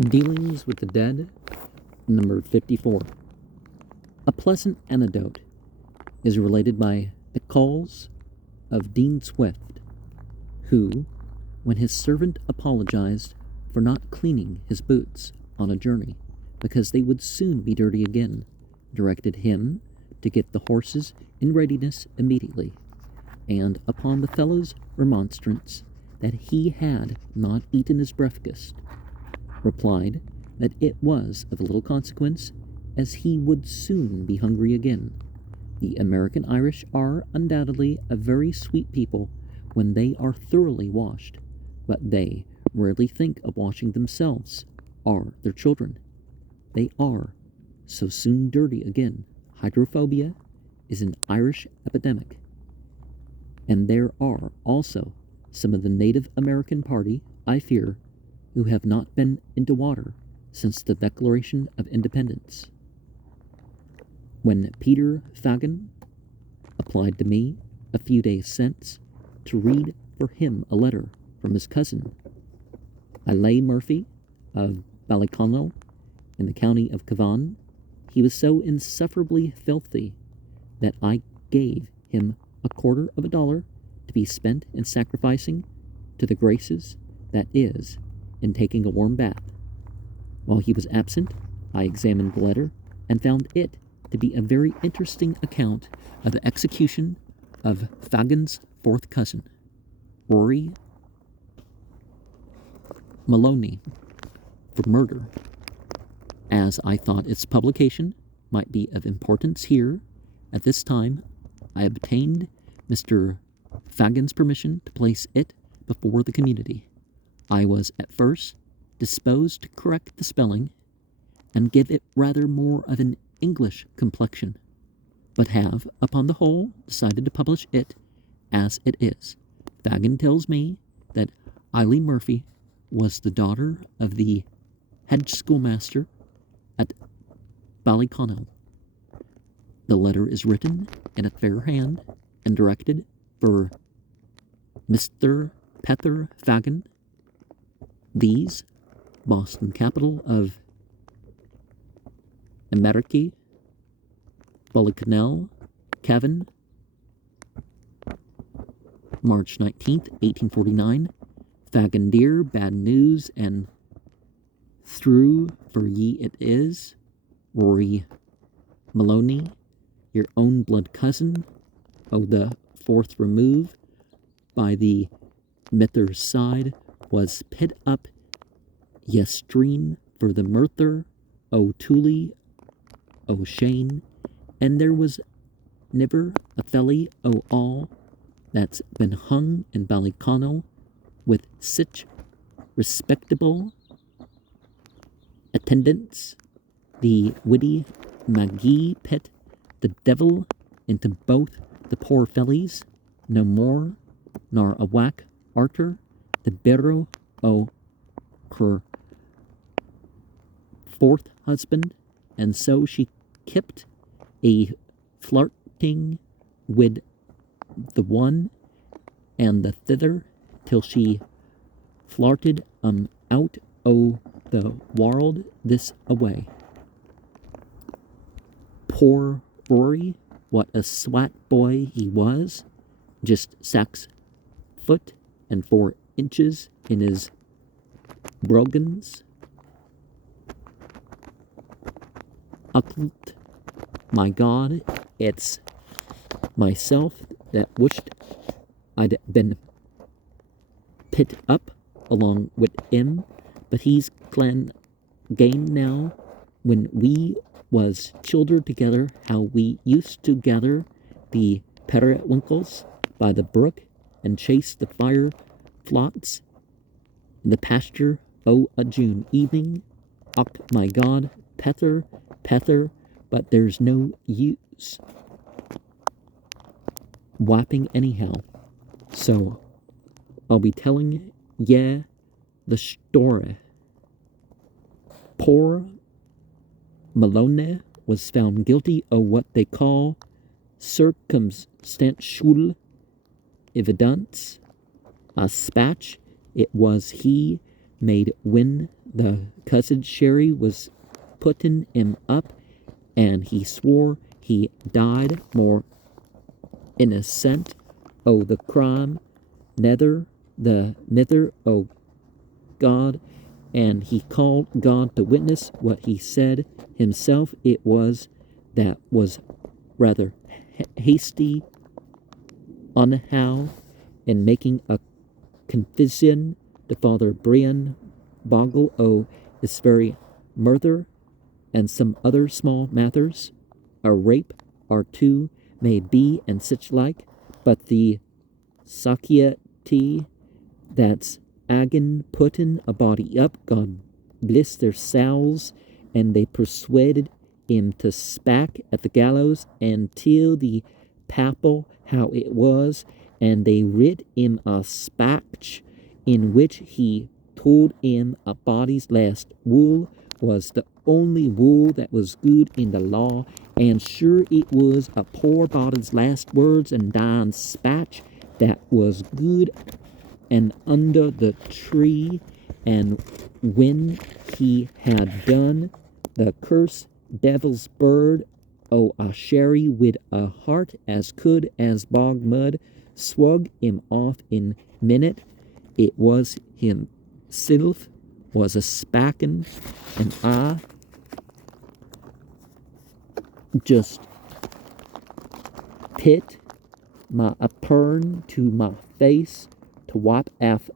Dealings with the Dead, number 54. A pleasant anecdote is related by the calls of Dean Swift, who, when his servant apologized for not cleaning his boots on a journey because they would soon be dirty again, directed him to get the horses in readiness immediately, and upon the fellow's remonstrance that he had not eaten his breakfast, replied that it was of little consequence, as he would soon be hungry again. The American Irish are undoubtedly a very sweet people when they are thoroughly washed, but they rarely think of washing themselves or their children. They are so soon dirty again. Hydrophobia is an Irish epidemic, and there are also some of the Native American party, I fear, who have not been into water since the Declaration of Independence. When Peter Fagin applied to me a few days since to read for him a letter from his cousin, Ailey Murphy of Ballyconnell in the county of Cavan, he was so insufferably filthy that I gave him $0.25 to be spent in sacrificing to the graces, that is, in taking a warm bath. While he was absent, I examined the letter and found it to be a very interesting account of the execution of Fagin's fourth cousin, Rory Maloney, for murder. As I thought its publication might be of importance here, at this time I obtained Mr. Fagin's permission to place it before the community. I was at first disposed to correct the spelling and give it rather more of an English complexion, but have, upon the whole, decided to publish it as it is. Fagin tells me that Ailey Murphy was the daughter of the head schoolmaster at Ballyconnell. The letter is written in a fair hand and directed for Mr. Pether Fagin, these, Boston, capital of America, Ballyconnell, Cavan, March 19th, 1849. Fagin dear, bad news, and through for ye it is, Rory Maloney, your own blood cousin, o' the fourth remove, by the mither's side, was pit up yestreen for the murther o' Tully o' Shane, and there was niver a felly o' all that's been hung in Ballyconnell with sich respectable attendants. The witty Magee pit the devil into both the poor fellies, no more nor a whack arter the barrow o' her fourth husband, and so she kept a flirting with the one and the thither till she flarted out o' the world this away. Poor Rory, what a swat boy he was, just 6 foot and 4 inches in his brogans. Ucklet, my God, it's myself that wished I'd been pit up along with him, but he's glen gain now. When we was childer together, how we used to gather the periwinkles by the brook and chase the fire flots in the pasture o' a June evening. Och, my God, Pether, but there's no use whapping anyhow. So I'll be telling ye the story. Poor Maloney was found guilty of what they call circumstantial evidence. A spatch it was he made when the cousin Sherry was putting him up, and he swore he died more innocent o' the crime, nether the mither o' God, and he called God to witness what he said himself. It was that was rather hasty onhow in making a confession to Father Brian Bogle o' this very murder and some other small matters, a rape or two may be and such like, but the society that's agin putting a body up, God bless their souls, and they persuaded him to spack at the gallows and tell the papal how it was, and they writ him a spatch in which he told him a body's last wool was the only wool that was good in the law, and sure it was a poor body's last words and dying spatch that was good and under the tree. And when he had done, the cursed devil's bird o' a sherry with a heart as good as bog mud swug him off in minute. It was himself was a spackin', and I just pit my apern to my face to wipe off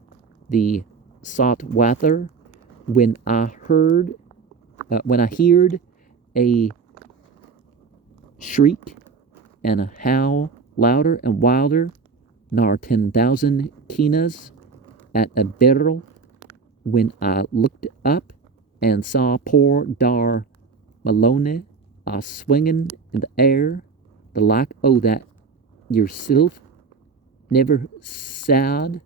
the salt water when I heard a shriek and a howl louder and wilder nor 10,000 kinas at a barrel. When I looked up and saw poor Dar Maloney a swinging in the air, the like o' that yourself never sad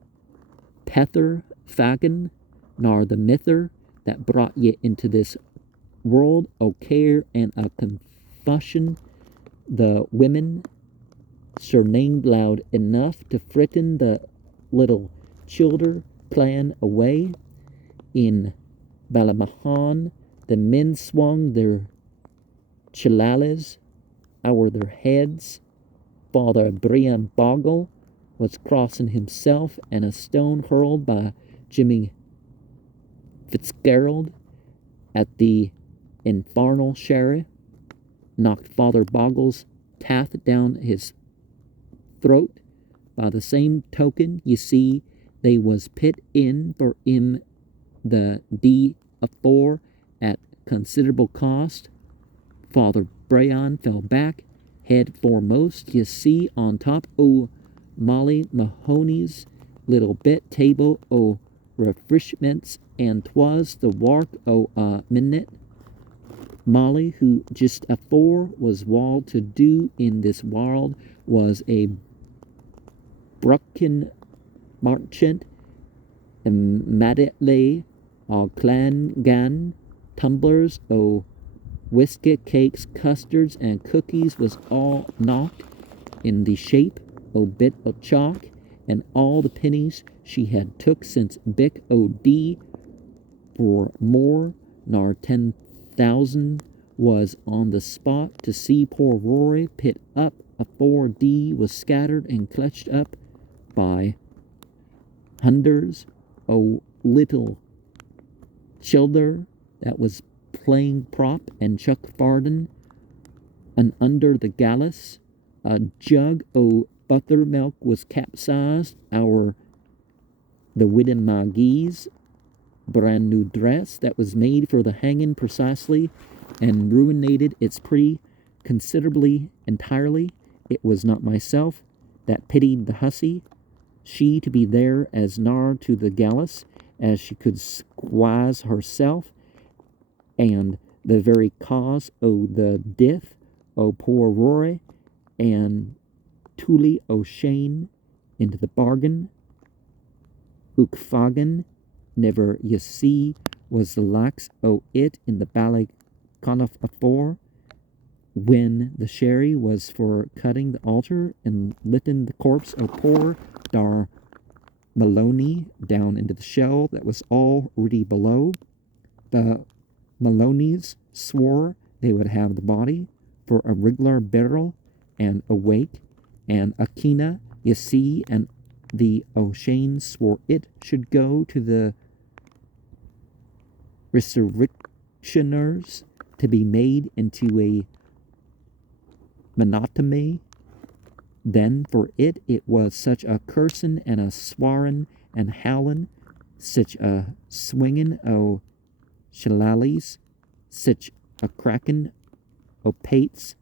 pether fagin, nor the mither that brought ye into this world o' care and a confussion. The women surnamed loud enough to frighten the little childer playing away. In Balamahan, the men swung their chilales o'er their heads. Father Brian Bogle was crossing himself, and a stone hurled by Jimmy Fitzgerald at the infernal sherry knocked Father Bogle's tath down his throat. By the same token, you see, they was pit in for him the D afore at considerable cost. Father Brian fell back, head foremost, you see, on top o' Molly Mahoney's little bit table o' refreshments, and 'twas the work o' a minute. Molly, who just afore was wall to do in this world, was a brucken merchant, immediately all clan tumblers o' whiskey, cakes, custards, and cookies was all knocked in the shape o' bit o' chalk, and all the pennies she had took since Bick O.D. for more nor 10,000 was on the spot to see poor Rory pit up afore D was scattered and clutched up by hundreds o' little childer that was playing prop and Chuck Farden, and under the gallus a jug o' buttermilk was capsized. The widow Maggie's brand new dress that was made for the hanging precisely and ruinated its pretty considerably entirely. It was not myself that pitied the hussy, she to be there as nar to the gallus as she could squeeze herself, and the very cause o' the death o' poor Rory and Tully O'Shane into the bargain. Uckfagan, never ye see, was the likes o' it in the Ballyconniff afore, when the sherry was for cutting the altar and lifting the corpse o' poor Dar Maloney down into the shell that was already below. The Malonies swore they would have the body for a regular burial and awake, and Akina, Yasi, and the O'Shanes swore it should go to the resurrectioners to be made into a monotony. Then for it was such a cursin' and a swarrin' and howlin', sich a swingin' o' shillalies, sich a crackin' o' pates,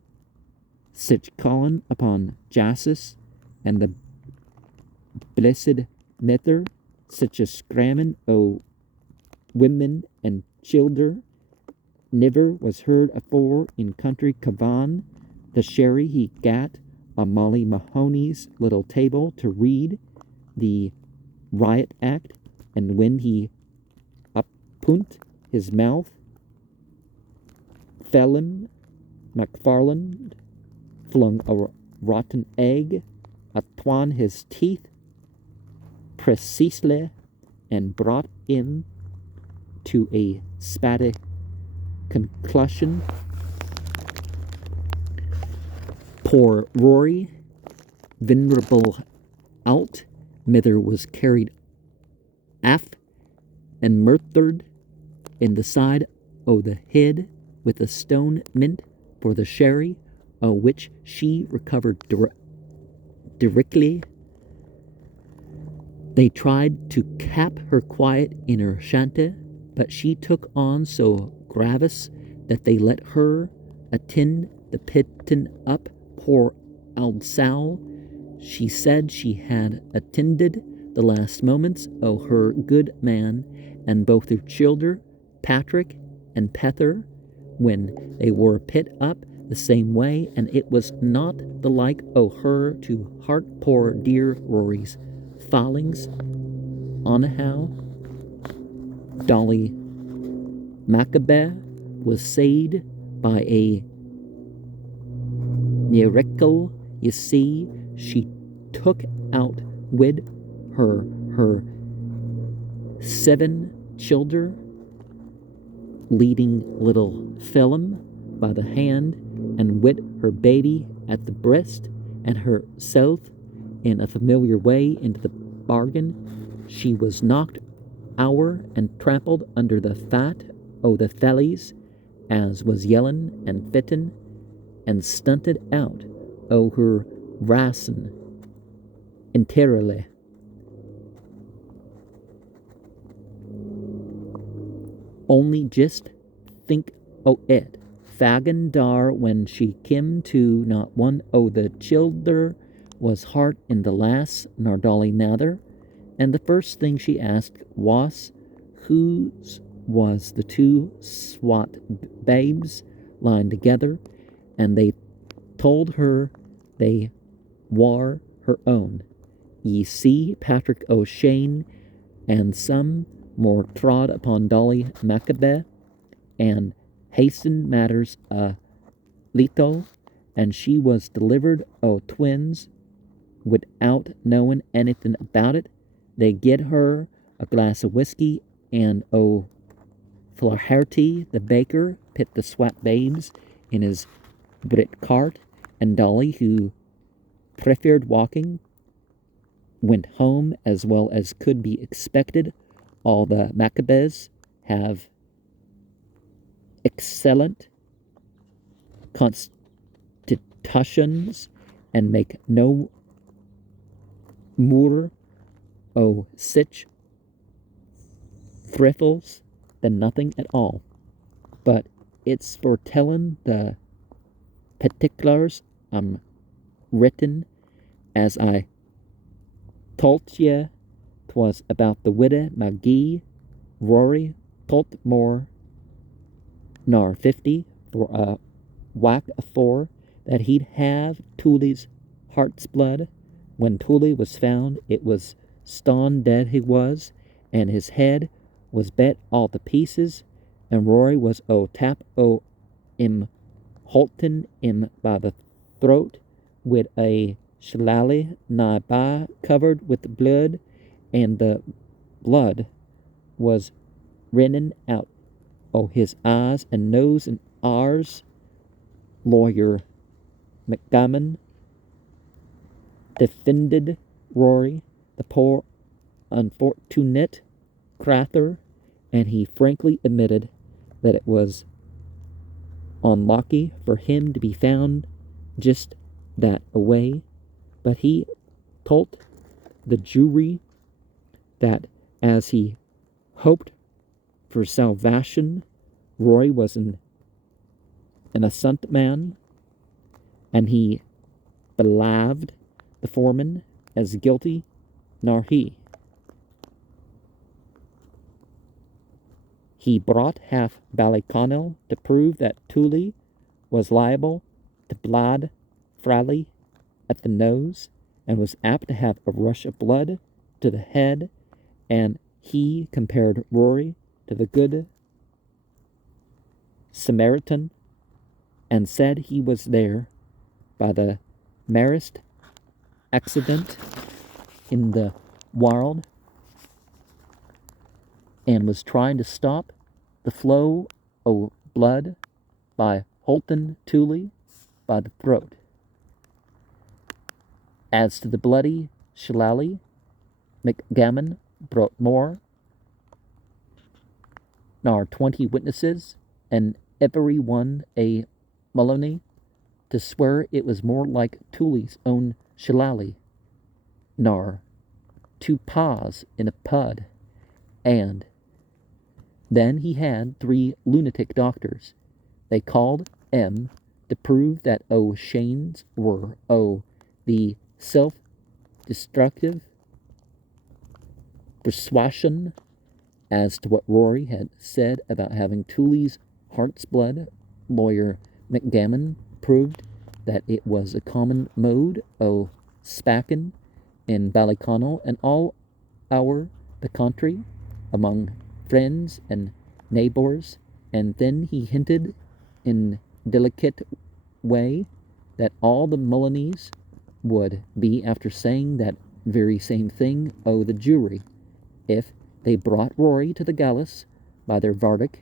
sich callin' upon Jassus and the blessed mither, sich a scrammin' o' women and childer, niver was heard afore in country Cavan. The sherry he gat on Molly Mahoney's little table to read the riot act, and when he uppunt his mouth, Phelim MacFarland flung a rotten egg atwan his teeth precisely, and brought him to a spatty conclusion. Poor Rory, venerable out, mither was carried aft and murthered in the side o' the head with a stone mint for the sherry, o' which she recovered directly. They tried to cap her quiet in her shanty, but she took on so gravis that they let her attend the pittin' up poor old sow. She said she had attended the last moments o' her good man and both her childer, Patrick and Pether, when they were pit up the same way, and it was not the like o' her to heart poor dear Rory's fallings on a how. Dolly Maccabee was saved by a miracle. You see, she took out with her 7 childer, leading little Phelim by the hand, and with her baby at the breast, and herself in a familiar way into the bargain. She was knocked over and trampled under the fat o' the fellies, as was yellin' and fittin' and stunted out o' her rassin' entirely. Only just think o' it. Fagin dar when she kim to, not one o' the childer was heart in the lass nor Dolly nather, and the first thing she asked was whose was the 2 swat babes lying together, and they told her they war her own. Ye see, Patrick O'Shane and some more trod upon Dolly Maccabee and hastened matters a little, and she was delivered o' twins without knowing anything about it. They get her a glass of whiskey, and Flaherty, the baker, put the swat babes in his brit cart, and Dolly, who preferred walking, went home as well as could be expected. All the Maccabees have excellent constitutions and make no more o' sich thrifles than nothing at all. But it's for telling the particulars I'm written, as I told ye 'twas about the widow McGee. Rory told more nor 50 for a whack afore that he'd have Tully's heart's blood. When Tully was found, it was stone dead he was, and his head was bet all to pieces, and Rory was tap o' him holten him by the throat with a shillelagh nigh by, covered with blood, and the blood was rinnin' out o' his eyes and nose and ours, Lawyer McGammon defended Rory, the poor unfortunate crather, and he frankly admitted that it was unlucky for him to be found just that away, but he told the jury that as he hoped for salvation, Roy was an innocent man, and he believed the foreman as guilty nor he. He brought half Ballyconnell to prove that Tooley was liable to blood freely at the nose, and was apt to have a rush of blood to the head, and he compared Rory to the good Samaritan, and said he was there by the merest accident in the world, and was trying to stop the flow of blood by holding Tooley by the throat. As to the bloody shillelagh, McGammon brought more nor 20 witnesses, and every one a Mullaney, to swear it was more like Tooley's own shillelagh nor 2 paws in a pud. And then he had 3 lunatic doctors. They called to prove that O'Shane's were the self-destructive persuasion as to what Rory had said about having Tooley's heart's blood. Lawyer McGammon proved that it was a common mode o' spacking in Ballyconnell and all over the country among friends and neighbours, and then he hinted in delicate way that all the Mullaneys would be after saying that very same thing o' the jury if they brought Rory to the gallows by their verdict,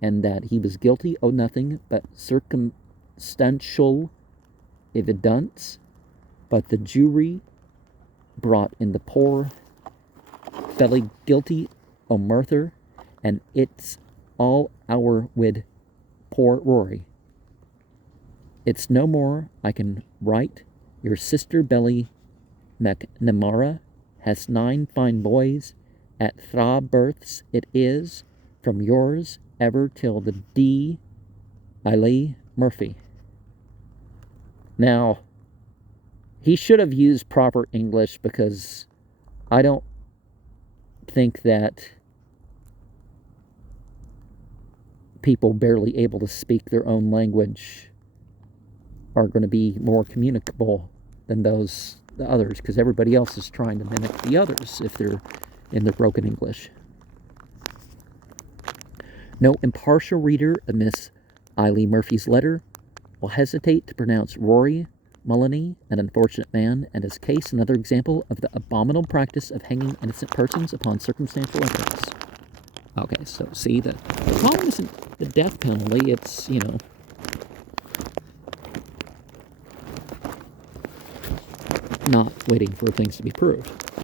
and that he was guilty o' nothing but circumstantial evidence, but the jury brought in the poor felly guilty o' murder, and it's all our with poor Rory. It's no more I can write. Your sister Belly McNamara has 9 fine boys at 3 births. It is from yours ever till the D. Eiley Murphy. Now, he should have used proper English, because I don't think that people barely able to speak their own language are going to be more communicable than the others, because everybody else is trying to mimic the others if they're in their broken English. No impartial reader of Miss Eiley Murphy's letter will hesitate to pronounce Rory Mullaney an unfortunate man, and his case another example of the abominable practice of hanging innocent persons upon circumstantial evidence. Okay, so see, the problem isn't the death penalty, it's, not waiting for things to be proved.